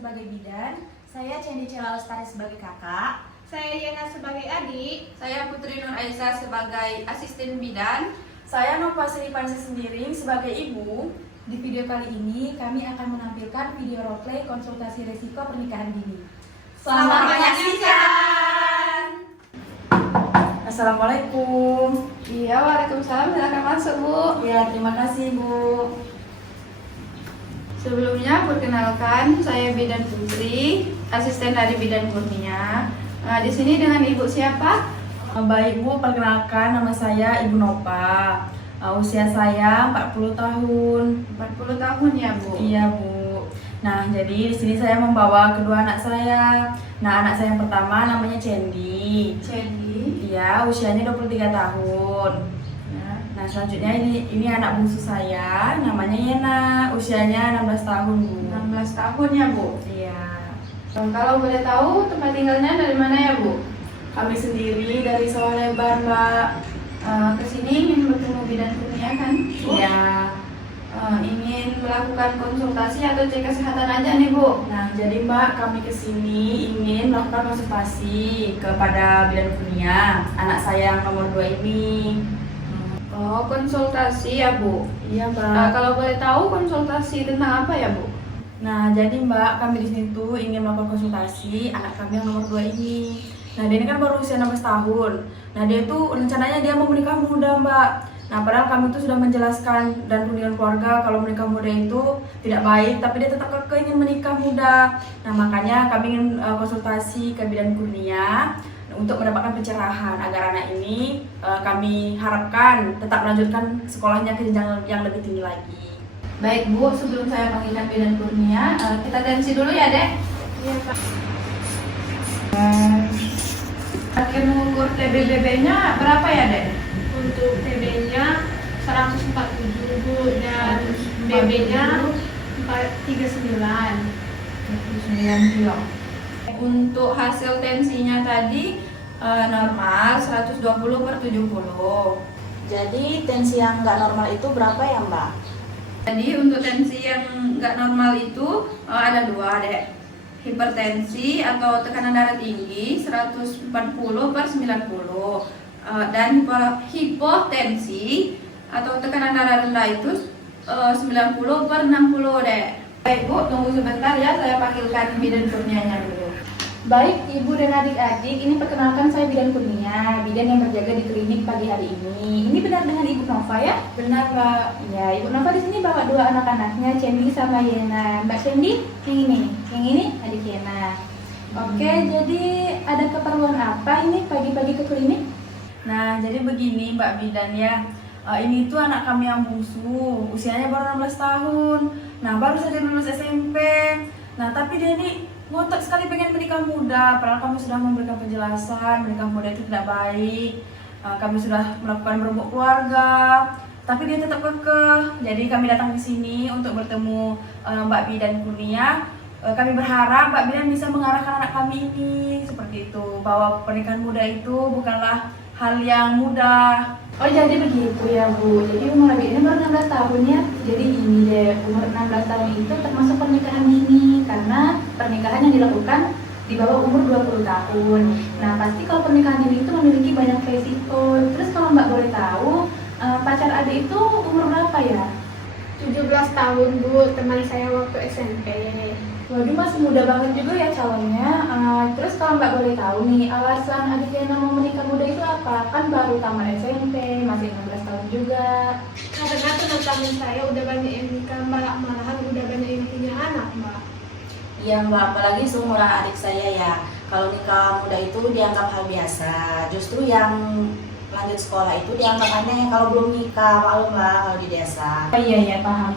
sebagai bidan, saya Cendi Cela Lestari sebagai kakak, Saya Yana sebagai adik. Saya Putri Nur Aisyah sebagai asisten bidan. Saya Nova Sri Pansi Sendiring sebagai ibu. Di video kali ini kami akan menampilkan video roleplay konsultasi risiko pernikahan dini. Selamat menyaksikan. Assalamualaikum. Iya, waalaikumsalam. Silakan masuk, Bu. Ya, terima kasih Bu. Sebelumnya perkenalkan, saya Bidan Putri, asisten dari Bidan Kurnia. Di sini dengan Ibu siapa? Baik Bu, perkenalkan nama saya Ibu Nova. Usia saya 40 tahun. 40 tahun ya, Bu. Iya Bu. Nah, jadi di sini saya membawa kedua anak saya. Nah, anak saya yang pertama namanya Cendi. Cendi. Iya, usianya 23 tahun. Nah, selanjutnya ini anak bungsu saya, namanya Yena, usianya 16 tahun, Bu. 16 tahun ya, Bu. Iya. Kalau boleh tahu tempat tinggalnya dari mana ya, Bu? Kami sendiri dari Sawah Lebar, Mbak. Kesini ingin bertemu Bidan Kurnia kan, Bu? Iya. Ingin melakukan konsultasi atau cek kesehatan aja nih, Bu. Nah, jadi Mbak, kami kesini ingin melakukan konsultasi kepada Bidan Kurnia, anak saya yang nomor 2 ini. Oh, konsultasi ya, Bu. Iya, Mbak. Kalau boleh tahu konsultasi tentang apa ya, Bu? Nah, jadi Mbak, kami di sini tuh ingin melakukan konsultasi anak kami yang nomor 2 ini. Nah, dia ini kan baru usia 16 tahun. Nah, dia tuh rencananya dia mau menikah muda, Mbak. Nah, padahal kami tuh sudah menjelaskan dan dengan keluarga kalau menikah muda itu tidak baik, tapi dia tetap kekeh ingin menikah muda. Nah, makanya kami ingin konsultasi ke Bidan Kurnia untuk mendapatkan pencerahan agar anak ini kami harapkan tetap melanjutkan sekolahnya ke jenjang yang lebih tinggi lagi. Baik, Bu. Sebelum saya panggilkan Bidan Kurnia, kita tensi dulu ya, Dek. Iya, Pak. Akhir mengukur TBBB-nya berapa ya, Dek? Untuk TB-nya 147, Bu, dan BB-nya 39. 9 kilo. Untuk hasil tensinya tadi normal 120/70. Jadi tensi yang nggak normal itu berapa ya Mbak? Jadi untuk tensi yang nggak normal itu ada dua, Dek. Hipertensi atau tekanan darah tinggi 140/90 dan hipotensi atau tekanan darah rendah itu 90/60, Dek. Baik, Bu, tunggu sebentar ya, saya panggilkan Bidan Kurnianya dulu. Baik, Ibu dan adik-adik, ini perkenalkan saya Bidan Kurnia, bidan yang berjaga di klinik pagi hari ini. Ini benar dengan Ibu Nova ya? Benar, Mbak. Ya, Ibu Nova di sini bawa dua anak-anaknya, Cendi sama Yena. Mbak Cendi, yang ini adik Yena. Oke, jadi ada keperluan apa ini pagi-pagi ke klinik? Nah, jadi begini Mbak Bidan ya. Ini tuh anak kami yang bungsu, usianya baru 16 tahun. Nah, baru saja lulus SMP. Nah, tapi dia ini ngotot sekali pengen menikah muda. Padahal kami sudah memberikan penjelasan, menikah muda itu tidak baik. Kami sudah melakukan berembuk keluarga, tapi dia tetap kekeh. Jadi kami datang ke sini untuk bertemu Mbak Bidan Kurnia. Kami berharap Mbak Bidan bisa mengarahkan anak kami ini seperti itu, bahwa pernikahan muda itu bukanlah hal yang mudah. Oh, jadi begitu ya Bu. Jadi umur adik ini baru 16 tahun ya. Jadi gini deh, umur 16 tahun itu termasuk pernikahan dini karena pernikahan yang dilakukan di bawah umur 20 tahun. Nah, pasti kalau pernikahan dini itu memiliki banyak resiko. Terus kalau Mbak boleh tahu, pacar adik itu umur berapa ya? 17 tahun, Bu, teman saya waktu SMP. Waduh, masih muda banget juga ya calonnya. Terus kalau Mbak boleh tahu nih, alasan adik Yana mau menikah muda itu apa? Kan baru tamat SMP, masih 16 tahun juga. Karena teman-teman saya udah banyak yang nikah, malahan udah banyak yang punya anak, Mbak. Iya Mbak, apalagi seumuran adik saya ya. Kalau nikah muda itu dianggap hal biasa. Justru yang lanjut sekolah itu dianggap aneh kalau belum nikah, maklum lah kalau di desa. Oh iya, paham.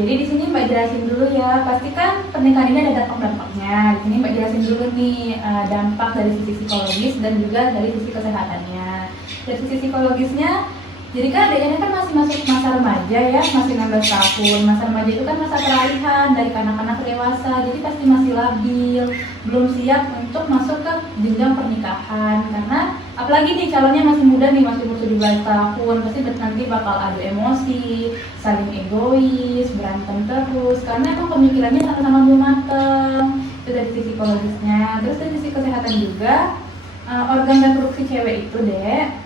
Jadi di sini Mbak jelasin dulu ya. Pasti kan pernikahan ini ada dampak-dampaknya. Di sini Mbak jelasin dulu nih dampak dari sisi psikologis dan juga dari sisi kesehatannya. Dari sisi psikologisnya, Jadi kan adiknya kan masih masuk masa remaja ya, masih 16 tahun. Masa remaja itu kan masa peralihan dari kanak-kanak ke dewasa, jadi pasti masih labil, belum siap untuk masuk ke jenjang pernikahan. Karena apalagi nih calonnya masih muda nih, masih umur 17 tahun, pasti nanti bakal adu emosi, saling egois, berantem terus. Karena emang pemikirannya sama-sama belum mateng. Itu dari sisi psikologisnya. Terus dari sisi kesehatan juga, organ reproduksi cewek itu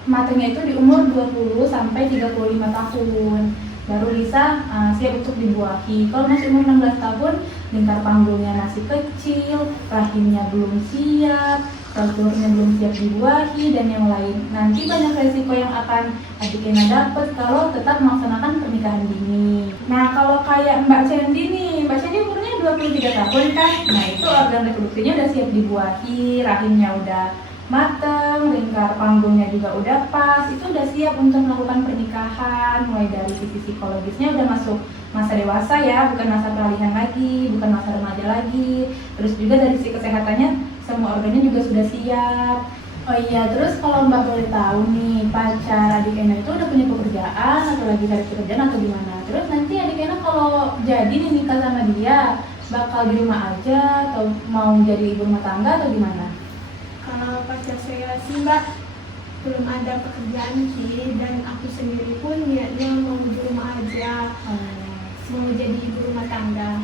matangnya itu di umur 20 sampai 35 tahun baru bisa siap untuk dibuahi. Kalau masih umur 16 tahun, lingkar panggulnya masih kecil, rahimnya belum siap, telurnya belum siap dibuahi, dan yang lain. Nanti banyak resiko yang akan adiknya dapat kalau tetap melaksanakan pernikahan dini. Nah, kalau kayak Mbak Cendi nih, Mbak Cendi umurnya 23 tahun kan? Nah, itu organ reproduksinya udah siap dibuahi, rahimnya udah mateng, lingkar panggungnya juga udah pas, itu udah siap untuk melakukan pernikahan. Mulai dari sisi psikologisnya udah masuk masa dewasa ya, bukan masa peralihan lagi, bukan masa remaja lagi. Terus juga dari sisi kesehatannya, semua organnya juga sudah siap. Oh iya, terus kalau Mbak boleh tahu nih, pacar adik Ena itu udah punya pekerjaan atau lagi cari pekerjaan atau gimana? Terus nanti adik Ena kalau jadi nih nikah sama dia, bakal di rumah aja atau mau jadi ibu rumah tangga atau gimana? Kalau pacar saya sih Mbak belum ada pekerjaan sih, dan aku sendiri pun niatnya mau di rumah aja, mau jadi ibu rumah tangga.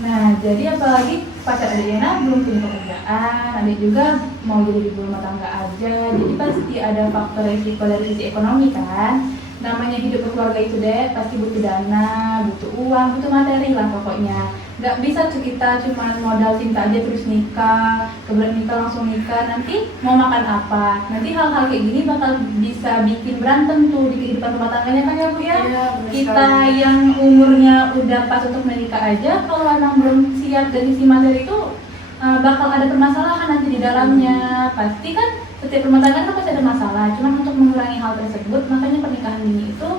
Nah, jadi apalagi pacar adik Ena belum punya pekerjaan, adik juga mau jadi ibu rumah tangga aja, jadi pasti ada faktor risiko dari sisi ekonomi kan. Namanya hidup berkeluarga itu pasti butuh dana, butuh uang, butuh materi lah pokoknya. Nggak bisa kita cuma modal cinta aja terus nikah, kemudian nikah langsung nikah, nanti mau makan apa? Nanti hal-hal kayak gini bakal bisa bikin berantem tuh di kehidupan rumah tangganya kan ya Bu ya? Iya, Kita yang umurnya udah pas untuk menikah aja, kalau emang belum siap dari sisi materi itu bakal ada permasalahan nanti di dalamnya. Pasti kan setiap rumah tangga kan pasti ada masalah, cuma untuk mengurangi hal tersebut makanya pernikahan dini itu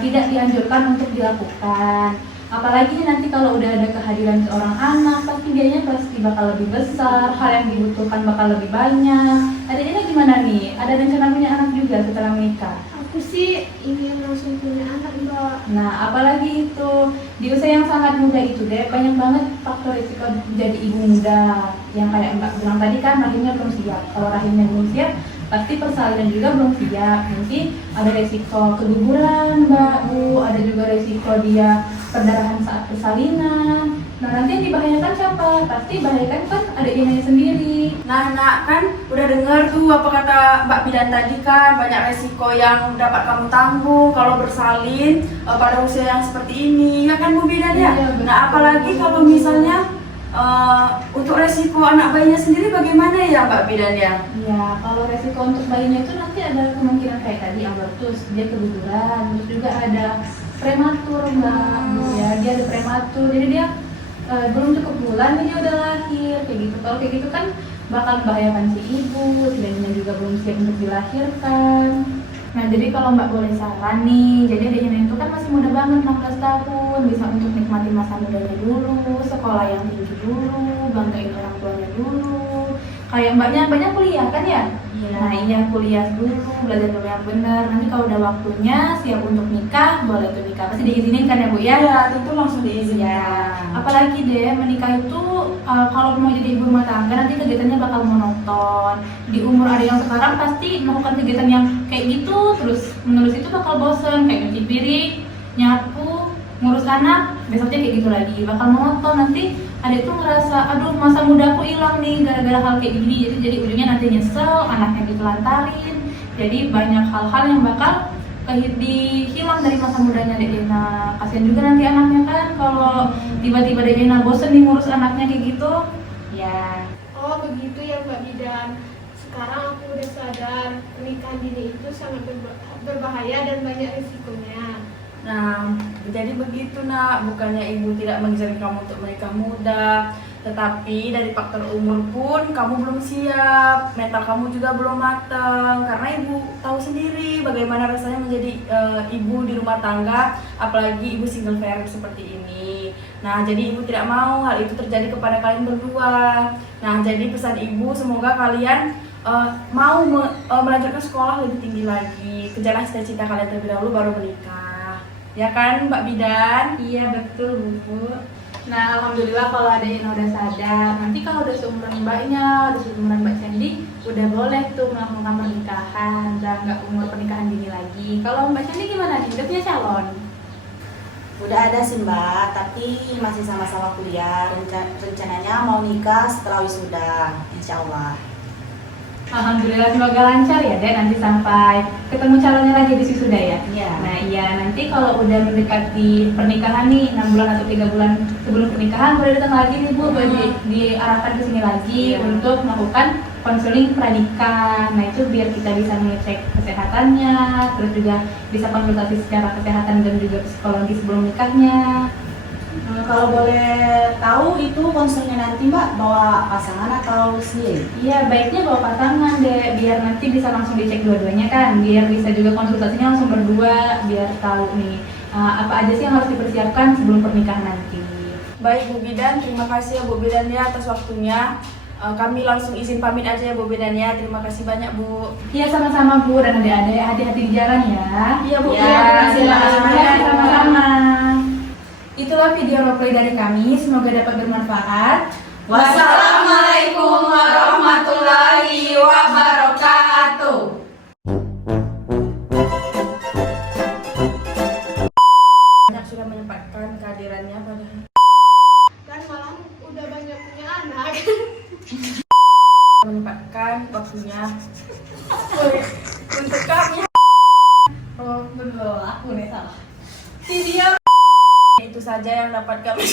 tidak dianjurkan untuk dilakukan. Apalagi nanti kalau udah ada kehadiran seorang anak, pasti biayanya pasti bakal lebih besar, hal yang dibutuhkan bakal lebih banyak. Adiknya gimana nih? Ada rencana punya anak juga setelah menikah? Aku sih ingin langsung punya anak Mbak. Nah, apalagi itu di usia yang sangat muda itu banyak banget faktor risiko jadi ibu muda. Yang kayak Mbak bilang tadi kan, rahimnya belum siap. Kalau rahimnya belum siap, pasti persalinan juga belum siap. Nanti ada resiko keguguran Mbak Bu, ada juga resiko dia perdarahan saat persalinan. Nah, nanti yang dibahayakan siapa? Pasti bahayakan kan adiknya sendiri. Nah, kan udah dengar tuh apa kata Mbak Bidan tadi kan, banyak resiko yang dapat kamu tanggung kalau bersalin pada usia yang seperti ini, ya kan Bu Bidan ya? Iya, betul. Nah, apalagi kalau misalnya untuk resiko anak bayinya sendiri bagaimana ya Mbak Bidan ya? Ya, kalau resiko untuk bayinya itu nanti ada kemungkinan kayak tadi abortus, dia keguguran, terus juga ada prematur Mbak, ya dia ada prematur, jadi dia belum cukup bulan nih dia udah lahir kayak gitu. Kalau kayak gitu kan bakal membahayakan si ibu, janinnya juga belum siap untuk dilahirkan. Nah, jadi kalau Mbak boleh saran nih, jadi adiknya itu kan masih muda banget, 16 tahun, bisa untuk nikmati masa mudanya dulu, sekolah yang tinggi dulu, banggain orang tuanya dulu. Kayak Mbaknya kuliah kan ya? Iya. Nah, iya kuliah dulu, belajar dulu yang benar. Nanti kalau udah waktunya siap untuk nikah, boleh tuh nikah. Pasti diizinin kan ya Bu ya? Iya, tentu langsung diizinkan. Apalagi menikah itu kalau mau jadi ibu rumah tangga nanti kegiatannya bakal monoton. Di umur ada yang sekarang pasti melakukan kegiatan yang kayak gitu terus menerus, itu bakal bosen, kayak nyuci piring, nyapu, ngurus anak, besoknya kayak gitu lagi, bakal monoton. Nanti adik tuh ngerasa, aduh masa muda aku hilang nih gara-gara hal kayak gini. Jadi ujungnya nanti nyesel, anaknya ditelantarin. Jadi banyak hal-hal yang bakal dihilang dari masa mudanya Dek Dena. Kasian juga nanti anaknya kan kalau tiba-tiba Dek Dena bosen nih ngurus anaknya kayak gitu. Ya. Oh begitu ya Mbak Bidan. Sekarang aku udah sadar pernikahan dini itu sangat berbahaya dan banyak risikonya. Nah, jadi begitu nak, bukannya ibu tidak mengizinkan kamu untuk menikah muda, tetapi dari faktor umur pun kamu belum siap, mental kamu juga belum matang, karena ibu tahu sendiri bagaimana rasanya menjadi ibu di rumah tangga, apalagi ibu single parent seperti ini. Nah, jadi ibu tidak mau hal itu terjadi kepada kalian berdua. Nah, jadi pesan ibu semoga kalian melanjutkan sekolah lebih tinggi lagi, kejarlah cita-cita kalian terlebih dahulu baru menikah. Ya kan Mbak Bidan? Iya betul Bu. Nah alhamdulillah kalau ada yang udah sadar, nanti kalau udah seumuran mbaknya, udah seumuran Mbak Candy, udah boleh tuh melakukan pernikahan, udah nggak umur pernikahan dini lagi. Kalau Mbak Candy gimana nih? Udah punya calon? Udah ada sih Mbak, tapi masih sama-sama kuliah. Rencananya mau nikah setelah wisuda, insya Allah. Alhamdulillah semoga lancar ya Dek, nanti sampai ketemu calonnya lagi di wisuda ya. Iya. Nah iya, nanti kalau udah mendekati pernikahan nih 6 bulan atau 3 bulan sebelum pernikahan boleh datang lagi nih Bu, boleh diarahkan ke sini lagi untuk melakukan konseling pranikah. Nah itu biar kita bisa mengecek kesehatannya, terus juga bisa konsultasi secara kesehatan dan juga psikologi sebelum nikahnya. Kalau boleh tahu itu konselnya nanti Mbak bawa pasangan atau sendiri? Iya, baiknya bawa pasangan deh, biar nanti bisa langsung dicek dua-duanya kan, biar bisa juga konsultasinya langsung berdua, biar tahu nih apa aja sih yang harus dipersiapkan sebelum pernikahan nanti. Baik Bu Bidan, terima kasih ya Bu Bidan ya atas waktunya. Kami langsung izin pamit aja ya Bu Bidan ya. Terima kasih banyak Bu. Iya sama-sama Bu, dan adik-adik hati-hati di jalan ya. Iya Bu. Ya, Terima kasih banyak. banyak. Sama-sama. Itulah video roleplay dari kami, semoga dapat bermanfaat. Wassalamualaikum warahmatullahi wabarakatuh. Banyak sudah menyempatkan kehadirannya pada Kan malah udah banyak punya anak. menyempatkan waktunya untuk kami. Oh, Betul, aku nih salah. itu saja yang dapat kami